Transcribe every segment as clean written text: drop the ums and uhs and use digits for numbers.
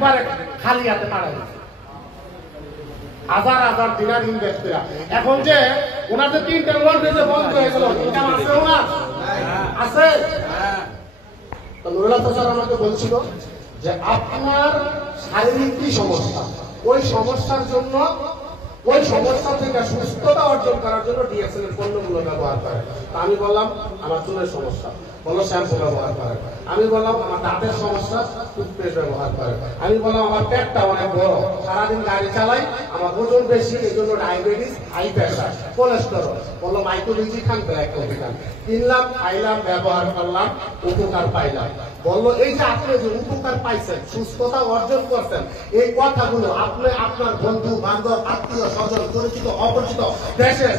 একবারে খালি হাতে মারা গেছে, হাজার হাজার দিনার ইনভেস্ট করা। এখন যে ওনাদের 3টা লোন দিতে বন্ধ হয়ে গেল, ইনকাম আছে ওনার আছে। তো নুরুল হাসান স্যার আমাকে বলছিল যে আপনার শারীরিক কি সমস্যা, ওই সমস্যার জন্য, ওই সমস্যা থেকে সুস্থতা অর্জন করার জন্য ডিএক্সএল এর পণ্যগুলো ব্যবহার করে। আমি বললাম আমার চুলের সমস্যা, বললো শ্যাম্পু ব্যবহার করে। আমি বললাম আমার দাঁতের সমস্যা, টুথপেস্ট ব্যবহার করে। আমি বললাম আমার পেটটা অনেক বড়, সারাদিন গাড়ি চালাই, আমার ওজন বেশি, এই জন্য ডায়াবেটিস, হাই প্রেশার, কোলেস্টেরল। বললো মাইক্রোলিজি খান, ব্ল্যাক কফি খান। কিনলাম, খাইলাম, ব্যবহার করলাম, উপকার পাইলাম। বললো এই যে আপনি যে উপকার পাইছেন, সুস্থতা অর্জন করছেন, এই কথাগুলো আপনি আপনার বন্ধু বান্ধব, আত্মীয় স্বজন, পরিচিত অপরিচিত, দেশের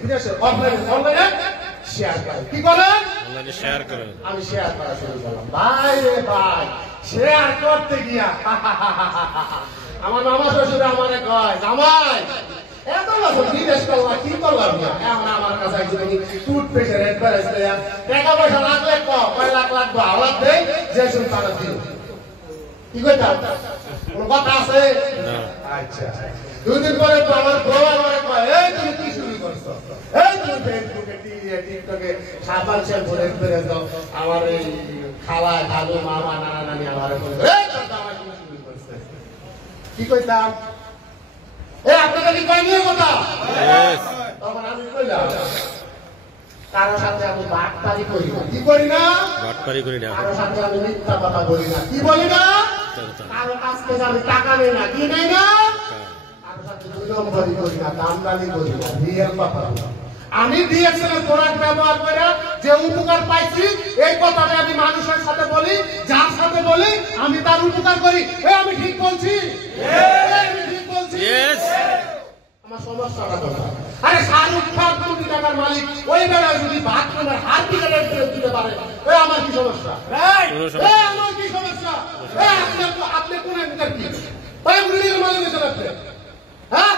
বিদেশের অনলাইনে শেয়ার করেন। কি করেন? শেয়ার করেন। আমি শেয়ার করা শুরু করলাম। ভাই রে ভাই, শেয়ার করতে গিয়া আমার মামা শ্বশুর আমারে কয়, জামাই এত বছর বিদেশ করলাম, কি করলাম না? এখন আমার কাছে একজন টুথপেস্টের অ্যাডভাইস দেয়া, টাকা পয়সা লাগলে কয় লাখ লাগবে, আওয়াজ দেয় যে সুলতানা দিও। কি কইতাম? কোন কথা আছে? আচ্ছা, 2 দিন পরে তো আমার বউ আমারে কয়, এই তুমি কি শুরু করছো? এই তুমি ফেসবুকে, টিকটকে সাবান শ্যাম্পু রেফারেন্স দাও। আমার এই খালা, খালু, মামা, নানা, নানি আমারে বলে, এই কথা আমার কি শুরু করছে? কি কইতাম? আপনাকে কি কয় নিয়ে কথা? তখন আমি কইলাম কারো সাথে আমি বাটপারি করি না। কি করি না? বাটপারি করি না। কারো সাথে আমি মিথ্যা কথা বলি না। কি বলি না? কারো কাছ থেকে আমি টাকা নেই না। কি নেই না? কারো সাথে 2 নম্বরই করি না, দামদানি করি না, রিয়েল কথা বলি। আমি ডিএক্সএল এর প্রোডাক্ট ব্যবহার করে যে উপকার পাইছি, এই কথাটা আমি মানুষের সাথে বলি, যার সাথে বলি আমি তার উপকার করি। আমি ঠিক বলছি? আমি ঠিক বলছি? আমার সমস্যাটা কোথায়? আরে শাহরুখ খান কোটি টাকার মালিক, ওই বেলায় যদি বাথরুমের হাত দিতে পারে, আমার কি সমস্যা? আমার কি সমস্যা? আপনি কোন এমনিকার কি? কয় কোটি টাকার মালিক হয়েছেন আপনি? হ্যাঁ,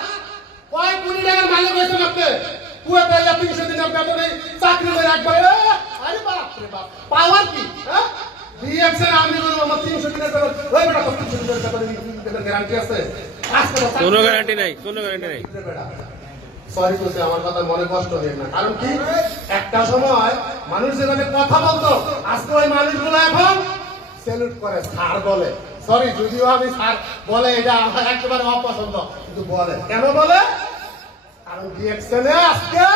কয় কোটি টাকার মালিক হয়েছেন আপনি? কুয়াতে 300 দিনের বেতনে চাকরি করে একবার, আরে বাপ রে বাপ, পাওয়ার কি? হ্যাঁ, ডিএক্সএল আমি বলবো আমার 300 দিনের বেতন, ওই বেটা 300 দিনের বেতনের গ্যারান্টি আছে? কোনো গ্যারান্টি নাই, কোনো গ্যারান্টি নাই। সরি বলছি, আমার কথা মনে কষ্ট নেই না। কারণ কি, একটা সময় মানুষ যেভাবে কথা বলতো, আজকে ওই মানুষগুলো এখন স্যালুট করে, স্যার বলে। সরি, যদিও আমি স্যার বলে এটা আমার একেবারে অপছন্দ, কিন্তু বলে। কেন বলে? কারণ ডিএক্সএলে আজকে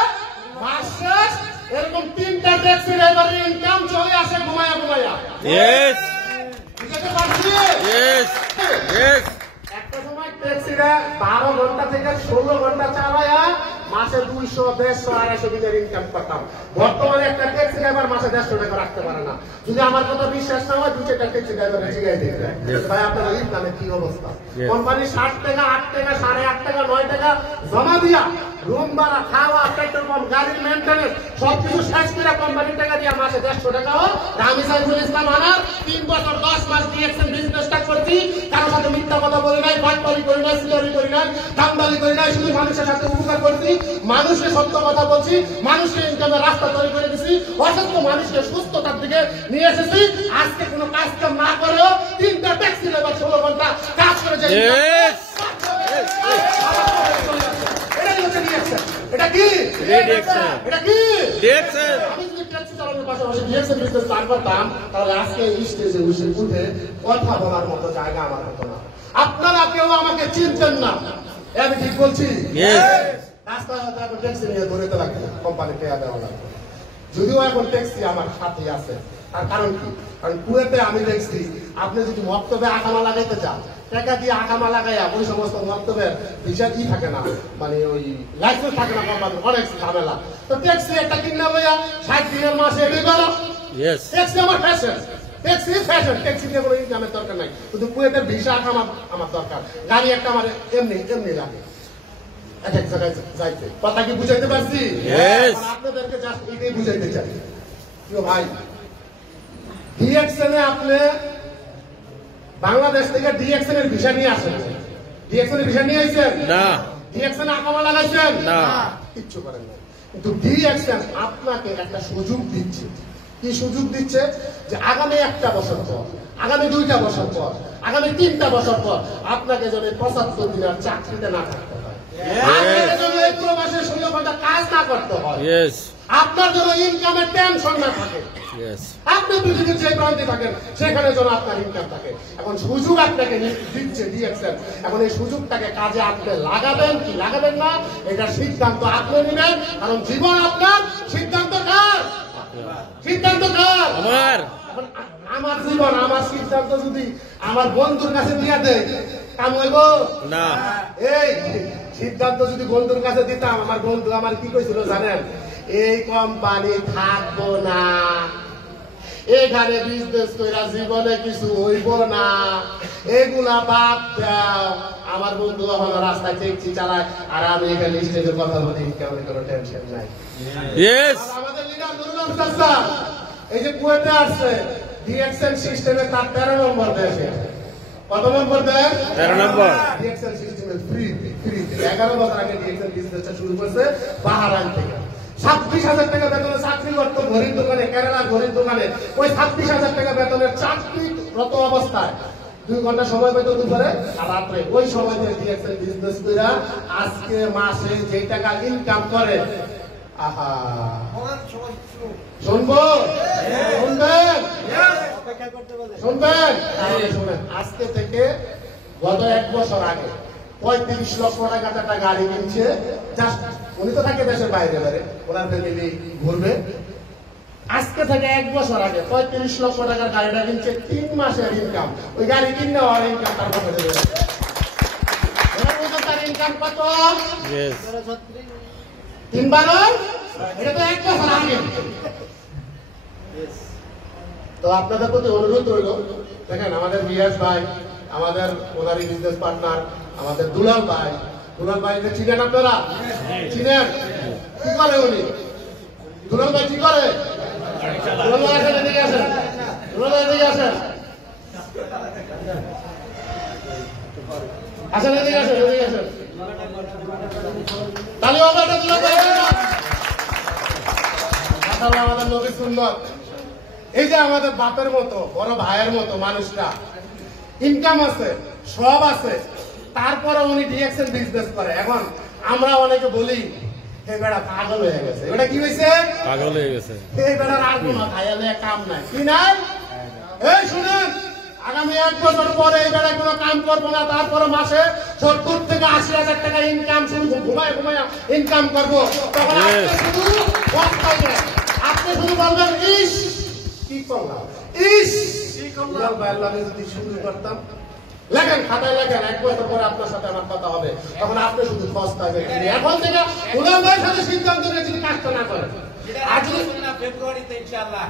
মাস শেষ, এরকম 3টা ট্যাক্সি ড্রাইভারের ইনকাম চলে আসে ঘুমায়া ঘুমায়া। ইয়েস, বুঝতে পারছি? Yes, yes. একটা সময় ট্যাক্সিরা 12 ঘন্টা থেকে 16 ঘন্টা চালায়া মাসে 200, 150, 250 দিনের ইনকাম করতাম। বর্তমানে একটা ট্যাক্সি ড্রাইভার মাসে 150 টাকা রাখতে পারে না। যদি আমার কথা বিশ্বাস না হয়, 2-4টা ট্যাক্সি ড্রাইভার জিগাই দেখবে, ভাই আপনার ইনকামের কি অবস্থা? কোম্পানি 60 টাকা, 8 টাকা, 8.5 টাকা, 9 টাকা জমা দিয়া রুম ভাড়া, খাওয়া, পেট্রোল পাম্প, গাড়ির মেইনটেনেন্স সবকিছু শেষ করে কোম্পানির টাকা দিয়ে মাসে 150 টাকা হোক। আমি সাইফুল ইসলাম আনার 3 বছর 10 মাস ডিএক্সএল বিজনেসটা করছি, কারোর সাথে মিথ্যা কথা বলি নাই, বাটপারি করি নাই, সিলারি করি নাই, দামদালি করি নাই, শুধু মানুষের সাথে উপকার করছি, মানুষকে সত্য কথা বলছি, মানুষকে ইনকামের রাস্তা তৈরি করে দিচ্ছি, অসুস্থ মানুষকে সুস্থতার দিকে নিয়ে এসেছি। আজকে কোনো কাজ কাম না করেও 3টা ট্যাক্সি ড্রাইভার 16 ঘন্টা কাজ করে যায়। এটা কি? এটা কি? আমি যদি ট্যাক্সি চালানোর পাশাপাশি ডিএক্সএল বিজনেস স্টার্ট করতাম, তাহলে আজকে এই স্টেজে উঠে কথা বলার মতো জায়গা আমার হতো না। আপনারা কেউ আমাকে চিনতেন না। আমি ঠিক বলছি? রাস্তায় হয়তো এখন ট্যাক্সি নিয়ে দৌড়াতে লাগবে, কোম্পানিতে দেওয়া লাগবে। যদিও এখন ট্যাক্সি আমার সাথে আছে, তার কারণ কি? কারণ কুয়েতে আমি দেখছি, আপনি যদি মক্তবে আকামা লাগাইতে চান, টাকা দিয়ে আকামা লাগাইয়া ওই সমস্ত মক্তবের ভিসা কি থাকে না, মানে ওই লাইসেন্স থাকে না, কোম্পানির অনেক ঝামেলা। তো ট্যাক্সি একটা কিনা লইয়া 60 দিনের মাসে এনে গেল। ট্যাক্সি আমার ফ্যাশন, ট্যাক্সি ফ্যাশন, ট্যাক্সি দিয়ে কোনো ইনকামের দরকার নাই, কিন্তু কুয়েতের ভিসা আকামা আমার দরকার। গাড়ি একটা আমার এমনি এমনি লাগে এক এক জায়গায় যাইতে। কথা কি বুঝাইতে পারছি? আপনাদেরকে জাস্ট এটাই বুঝাইতে চাই। প্রিয় ভাই, ডিএক্সএল এ আপনি বাংলাদেশ থেকে ডিএক্সএল এর ভিসা নিয়ে আসেন, ডিএক্সএল এর ভিসা নিয়ে আইছেন না? ডিএক্সএল এ আকামা লাগাইছেন না? কিচ্ছু করেন না। কিন্তু ডিএক্সএল আপনাকে একটা সুযোগ দিচ্ছে। কি সুযোগ দিচ্ছে যে আগামী 1টা বছর পর, আগামী 2টা বছর পর, আগামী 3টা বছর পর আপনাকে যেন 75 দিনের চাকরিতে না থাকতে হয়, আপনাকে যেন এই প্রবাসে 16 ঘন্টা কাজ না করতে হয়, আপনার যেন ইনকামের টেনশন না থাকে, আপনি পৃথিবীর যে প্রান্তে থাকেন সেখানে যেন আপনার ইনকাম থাকে। এখন সুযোগ আপনাকে দিচ্ছে দিয়েছেন, এখন এই সুযোগটাকে কাজে আপনি লাগাবেন কি লাগাবেন না এটা সিদ্ধান্ত আপনি নেবেন, কারণ জীবন আপনার। সিদ্ধান্ত কার? সিদ্ধান্ত কার? এখন আমার জীবন, আমার সিদ্ধান্ত যদি আমার বন্ধুর কাছে দিয়ে দেয় কাম হইব না। এই সিদ্ধান্ত যদি বন্ধুর কাছে দিতাম, আমার বন্ধু আমার কি কইছিল জানেন? এই কোম্পানি থাকবো না, এখানে বিজনেস করে জীবনে কিছু হইব না, এগুলা বাদ দাও। আমার বন্ধু এখন রাস্তায় ট্যাক্সি চালায় আর আমি এখানে স্টেজে কথা বলি, কেমন কোনো টেনশন নাই। আমাদের লিডার নুরুল আফসার স্যার এই যে কুয়েতে আসছে ডিএক্সএল সিস্টেমে তার 13 নম্বর দেশে। কত নম্বর দেয়? 13 নম্বর। ডিএক্সএল সিস্টেমে ফ্রি 11 বছর আগে ডিএক্সএল বিজনেসটা শুরু করছে বাহারাইন থেকে। 26,000 টাকা বেতনে চাকরি করতো ঘড়ির দোকানে, কেরালা ঘড়ির দোকানে। ওই 26,000 টাকা বেতনের চাকরিরত অবস্থায় 2 ঘন্টা সময় পেত দুপুরে আর রাত্রে। ওই সময় ডিএক্সএল বিজনেস করে আজকে মাসে যে টাকা ইনকাম করে, আহা শুনবো? শুনবেন? শুনবেন? শুনেন, আজকে থেকে গত 1 বছর আগে 35 লক্ষ টাকা একটা গাড়ি কিনছে। জাস্ট উনি তো থাকে দেশের বাইরে বাইরে, ওনার ফ্যামিলি ঘুরবে। আজকে থেকে 1 বছর আগে 35 লক্ষ টাকার গাড়িটা কিনছে, 3 মাসের ইনকাম। ওই গাড়ি কিনে আর ইনকাম তার পকেটে দেবে। তার ইনকাম কত? 3 এটা তো 1 বছর আগে। তো আপনাদের প্রতি অনুরোধ রইল, দেখেন আমাদের মিরাজ ভাই, আমাদের ওনারই বিজনেস পার্টনার আমাদের দুলাল ভাই চিনেন আপনারা? চিনেন? কি করে উনি? দুলাল ভাই কি করে? দুলাল ভাই আসেন, এদিকে আসেন। দুলাল ভাই এদিকে আসেন, আসেন এদিকে আসেন, এদিকে আসেন। তাহলে হবে এটা দুলাল ভাই। আমাদের নবী সুন্নত, এই যে আমাদের বাপের মতো বড় ভাইয়ের মতো মানুষটা, ইনকাম আছে, সব আছে, তারপরে উনি ডিএক্সএল বিজনেস করে। এখন আমরা অনেকে বলি এই বেড়া পাগল হয়ে গেছে। এটা কি হয়েছে? পাগল হয়ে গেছে। এই বেড়ার আর কোনো খাইয়ালে কাম নাই, কি নাই? এই শুনেন, আগামী 1 বছর পরে এই বেড়া কোনো কাম করবো না, তারপরে মাসে 70 থেকে 80,000 টাকা ইনকাম, শুধু ঘুমায় ইনকাম করবো। তখন আপনি শুধু বলবেন ইস কি করলাম, ইস কি করলাম। আমি যদি শুরু করতাম, লেখেন খাতায় লেখেন, 1 বছর পরে আপনার সাথে আমার কথা হবে, তখন আপনি শুধু পস্তাবেন। এখন থেকে দুলাল ভাইয়ের সাথে সিদ্ধান্ত নিয়ে যদি কাজটা না করেন, আর যদি ফেব্রুয়ারিতে ইনশাআল্লাহ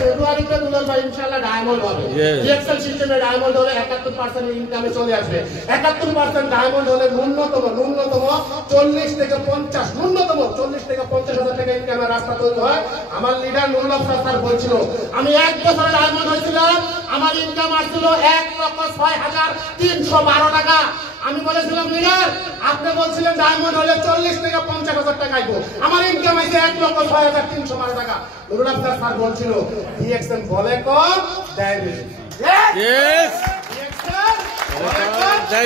ফেব্রুয়ারিতে দুলাল ভাই ইনশাআল্লাহ ডায়মন্ড হবে। ডিএক্সএল সিস্টেমে ডায়মন্ড হলে 71% ইনকামে চলে আসবে। 71% ডায়মন্ড হলে ন্যূনতম 40 থেকে 50, ন্যূনতম 40 থেকে 50,000 টাকা ইনকামের রাস্তা তৈরি হয়। আমার লিডার নুরুল আফসার স্যার বলছিল, আমি 1 বছরে ডায়মন্ড হয়েছিলাম, আমার ইনকাম আসছিল 1,06,312 টাকা। আমি বলেছিলাম লিডার, আপনি বলছিলেন ডায়মন্ড হলে 40 থেকে 50,000 টাকা আইবো, আমার ইনকাম আছে 1,06,312 টাকা। নুরুল আফসার স্যার বলছিল ডিএক্সএল বলে কম দেয়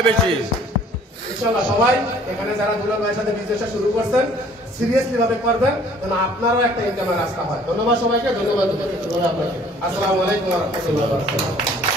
বেশি। ইনশাআল্লাহ সবাই এখানে যারা দুলাল ভাইয়ের সাথে বিজনেসটা শুরু করছেন সিরিয়াসলি ভাবে করবেন, যেন আপনারও একটা ইনকামের রাস্তা হয়। ধন্যবাদ সবাইকে, ধন্যবাদ আপনাকে। আসসালামু আলাইকুম ওয়া রাহমাতুল্লাহি ওয়া বারাকাতুহু।